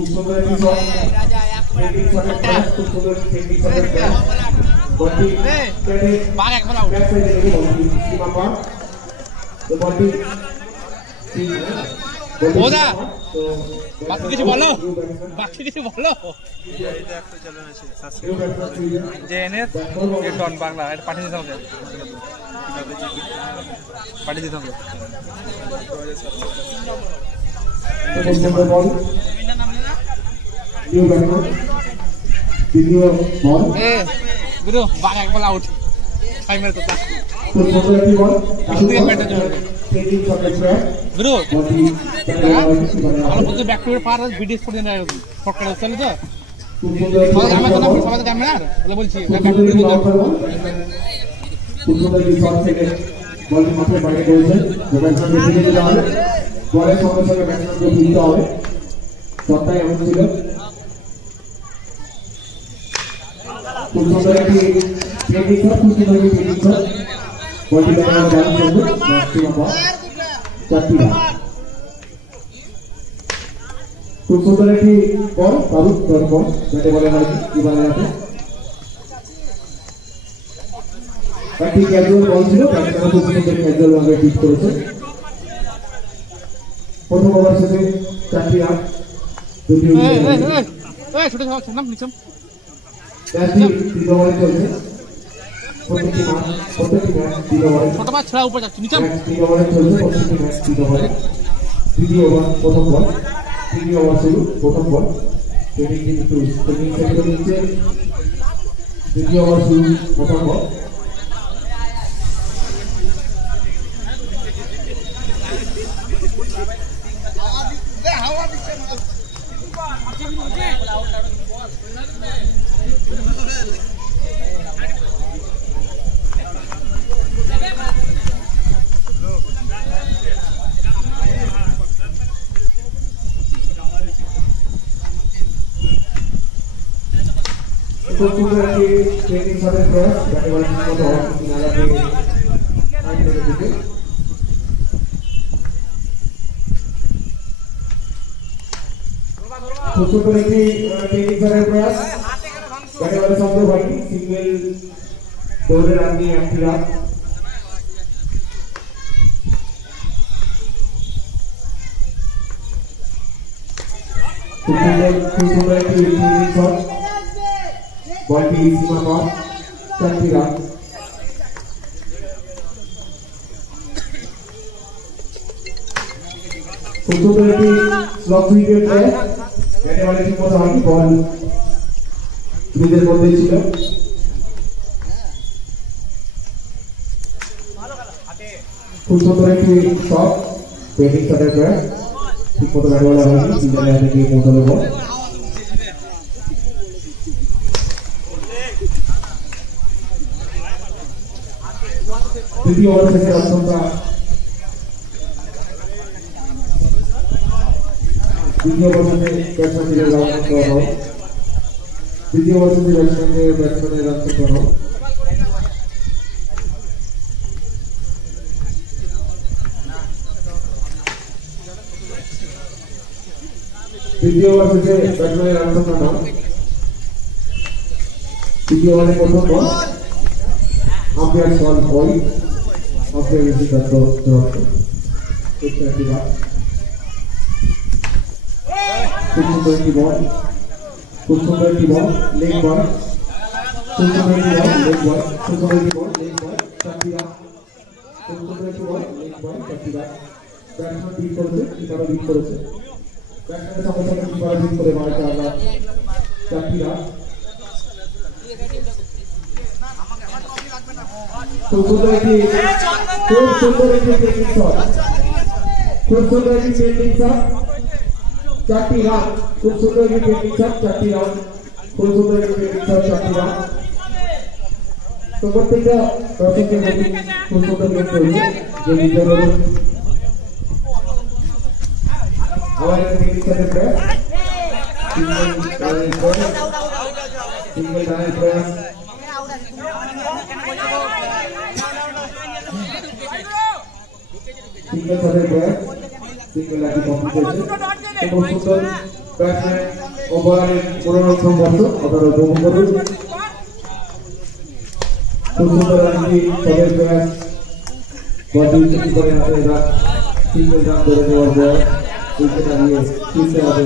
খুব সুন্দর একটি শট ট্রেন্ডিং শটের ক্লাস খুব সুন্দর ট্রেন্ডিং শটের ক্লাস বলটি কেটে বাগ এক বল আউট ব্যাক সাইডে রেখে বলটি সীমা পার তো বলটি ওদা বাকি কিছু বলো এই তো একটা চ্যানেল আছে জেএনএস ডন বাংলা এটা পাঠিয়ে দিতে হবে দ্বিতীয় বল গুরু বাগ এক বল আউট 5 মিনিট তো খুব সুন্দর একটি বল দিকে পেটে চলে ট্রেন্ডিং শটের ক্লাস গুরু বলটি ভালো বুঝে ব্যাক টু পার ভিডিওস করে দেন শর্ট করে চলে তো খুব সুন্দর একটি সবাই তো জানে না বলে বলছি ব্যাক টু খুব সুন্দর একটি শট থেকে বলটি মাঠের বাইরে করেছে ব্যাটসম্যানকে ফিরে দিতে হবে বলের সঙ্গে সঙ্গে ব্যাটসম্যানকে ফিরতে হবে শটটা এমন ছিল খুব সুন্দর একটি ট্রেন্ডিং শট খুব সুন্দর একটি ট্রেন্ডিং শট বলটি ব্যাটে দারুণ চলবে ম্যাক্সিমাম বল 4টি রান খুব সুন্দর একটি বল বাবু তোর বল ব্যাটে বলে মারি কি বলে আছে একটি ক্যাজুয়াল বল ছিল ব্যাটসম্যান খুব সুন্দর ক্যাজুয়াল ভাবে পিচ করেছে প্রথম ওভার শেষে 4টি রান দুটি উইকেট ছোট ছোট নাম নিচম ম্যাচটি 3 ওভারে চলছে প্রত্যেকটি ম্যাচ 3 ওভারে ছোট ম্যাচ ছড়া উপরে যাচ্ছে নিচম 3 ওভারে চলছে প্রত্যেকটি ম্যাচ 3 ওভারে দ্বিতীয় ওভার প্রথম বল তৃতীয় ওভার শুরু প্রথম বল ট্রেনিং সেক্টর নিচ্ছে দ্বিতীয় ওভার শুরু প্রথম বল খুব সুন্দর একটি ট্রেনিং শটের ক্রস ব্যাটে বলে ঠিকমতো হওয়ার কিনারাতে আইনের দিকে খুব সুন্দর একটি ট্রেনিং শটের ক্রস ব্যাটে বলে সংগ্রহ হয়নি সিঙ্গেল দৌড়ে রান নিয়ে 1টি রান খুব সুন্দর একটি ট্রেনিং শট বলটি সীমা পার 4টি রান খুব সুন্দর একটি স্লগ উইকেট ব্যাটে বলে ঠিক মতো হয়নি বল ক্রিজের মধ্যে ছিল খুব সুন্দর একটি শট ব্যাটিং শটের ক্র্যাশ ঠিক মতো ব্যাটে বলে হয়নি সিজনের হাতে গিয়ে পৌঁছালো বল দ্বিতীয় ওভার শেষে অন্তত দ্বিতীয় ওভার শেষে ব্যাটসম্যানদের রান করা হয় দ্বিতীয় ওভার শেষে ব্যাটসম্যানের রান করা হয় দ্বিতীয় ওভার শেষে ব্যাটসম্যানের রান করা হয় দ্বিতীয় ওভারে প্রথম বল আম্পায়ার সলভ হয় আম্পায়ার সিদ্ধান্ত দেওয়া হয় খুব সুন্দর একটি বল খুব সুন্দর একটি বল লেগ বল খুব সুন্দর একটি বল লেগ বল খুব সুন্দর একটি বল লেগ বল 4টি রান খুব সুন্দর একটি বল লেগ বল 4টি রান ব্যাটসম্যান বিট করেছে কিপারও বিট করেছে ব্যাটসম্যানের সঙ্গে সঙ্গে কিপারও বিট করে মারা 4 রান 4টি রান খুব সুন্দর একটি ট্রেনিং শট খুব সুন্দর একটি ট্রেনিং শট 4টি রান খুব সুন্দর একটি ট্রেনিং শট 4টি রান খুব সুন্দর একটি ট্রেনিং শট 4টি রান তো প্রত্যেকটা দর্শকের প্রতি খুব সুন্দর গেম চলছে যে বিজয় হবে আবার একটি ট্রেনিং শটের প্রয়াস সিঙ্গেল রানের প্রয়াস সিঙ্গেল শটের প্রয়াস সিঙ্গেল রানটি কমপ্লিট হয়েছে খুব সুন্দর ব্যাটসম্যান ওভারের 15 বছর আপনারা উপভোগ করুন। খুব সুন্দর রানটি তাদের ব্যাট বডি চেক করে হাতে রান সিঙ্গেল রান ধরে নেওয়ার পর উইকেট হারিয়ে ফিরতে হবে।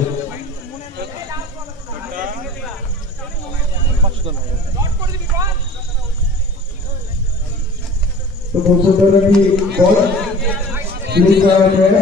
তো খুব সুন্দর রানটি বল ক্লিক করার পরে